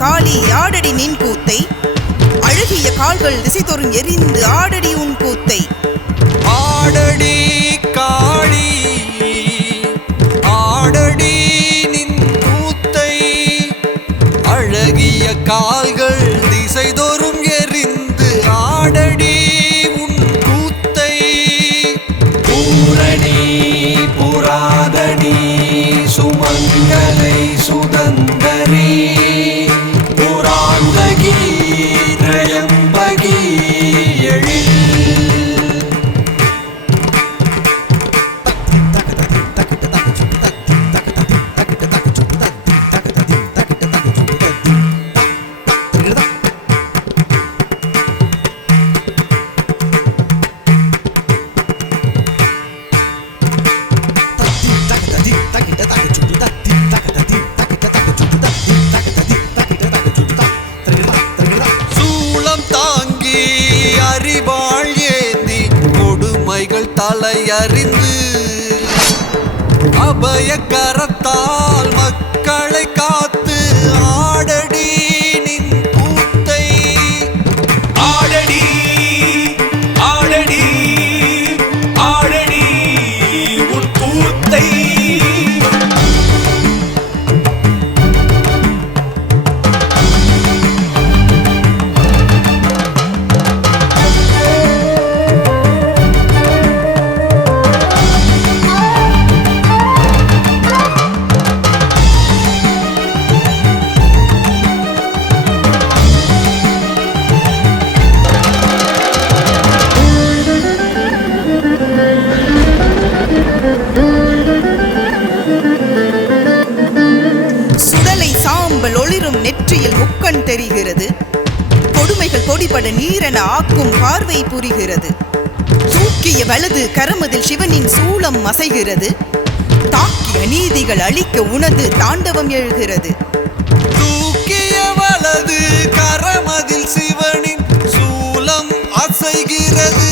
காளி ஆடடி நின் கூத்தை, அழகிய கால்கள் திசை தோறும் எரிந்து ஆடடி உன் கூத்தை. ஆடடி காளி ஆடடி நின் கூத்தை, அழகிய கால்கள் திசை தோறும் எரிந்து ஆடடி உன் கூத்தை. பூரணி புராதனி சுமங்கலை சுதந்தரி, புராந்தகி திரயம்பகி எழில். அறிவாள் ஏந்தி கொடுமைகள் தலையறிந்து, அபய கரத்தால் மக்களை காத்து ஆடடி நின் கூத்தை. ஆடடி ஆடடி ஆடடி உன் கூத்தை. ஒளிரும் நெற்றியில் முக்கண் தெரிகிறது, கொடுமைகள் கொடிபட நீரென ஆக்கும் பார்வை புரிகிறது. தூக்கிய வலது கரமதில் சிவனின் சூலம் அசைகிறது, தாக்கிய நீதிகள் அழிக்க உனது தாண்டவம் எழுகிறது. தூக்கிய வலது கரமதில் சிவனின் சூலம் அசைகிறது,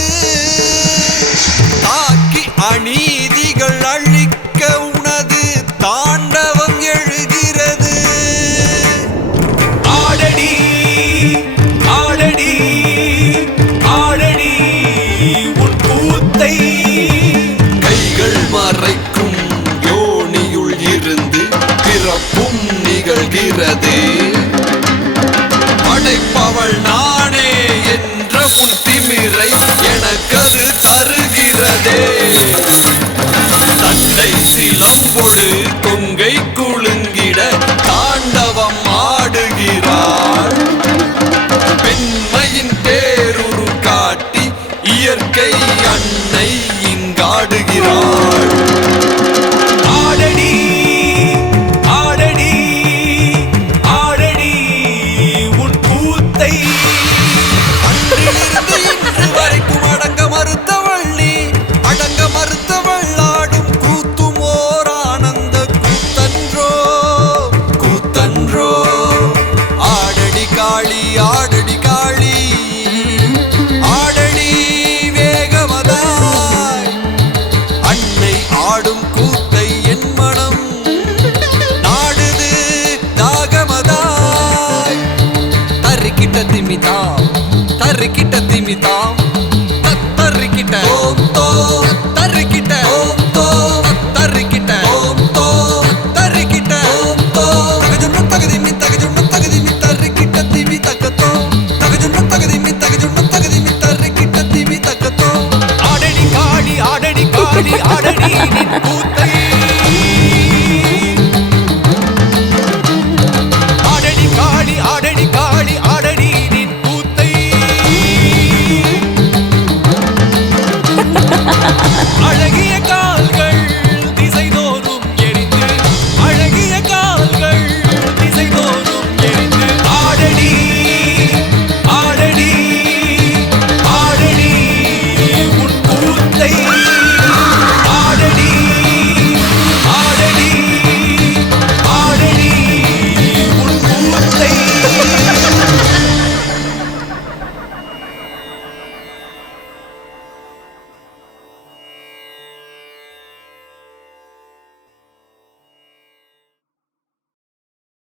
தாக்கி அநீதிகள் அழிக்க உனது தாண்டவம் எழுகிறது. ஆடடி ஆடடி ஆடடி உன் கூத்தை. கைகள் மறைக்கும் யோனியுள் இருந்து பிறப்பும் நிகழ்கிறது, படைப்பவள் நானே என்ற உன் திமிரை எனக்கது தருகிறதே. தந்தை சிலம்பொடு கொங்கை குலுங்கிட தாண்டவம் ஆடுகிறாள், பெண்மையின் பேருரு காட்டி இயற்கை அன்னை இங்காடுகிறாள். ஆடடி ஆடடி ஆடடி உன் கூத்தை. அன்றிலிருந்து இன்று வரைக்கும் அடங்க மறுத்தவள் நீ, அடங்க மறுத்தவள் ஆடும் கூத்தும் ஓர் ஆனந்த கூத்தன்றோ கூத்தன்றோ. ஆடடி காளி ஆடடி காளி ஆடடி வேகமதாய், அன்னை ஆடும் கூத்தை என் மனம் நாடுது தாகமதாய். தரிக்கிட்ட திமிதாம் தரிக்கிட்ட திமிதாம் தரிக்கிட்ட ஓம் தோ தரிக்கிட்ட ஓம் தோ தரிக்கிட்ட ஓம் தோ தரிக்கிட்ட ஓம் தோ. தகஜுன்ன தகதிமி தகஜுன்ன தகதிமி தரிக்கிட்ட திமி தக்கத்தோ, தகஜுன்ன தகதிமி தகஜுன்ன தகதிமி தரிக்கிட்ட திமி தக்கத்தோ. ஆடடி காளி ஆடடி காளி ஆடடி நின் கூத்தை. ஆடடி காளி ஆடடி காளி ஆடடி நின் கூத்தை. அழகிய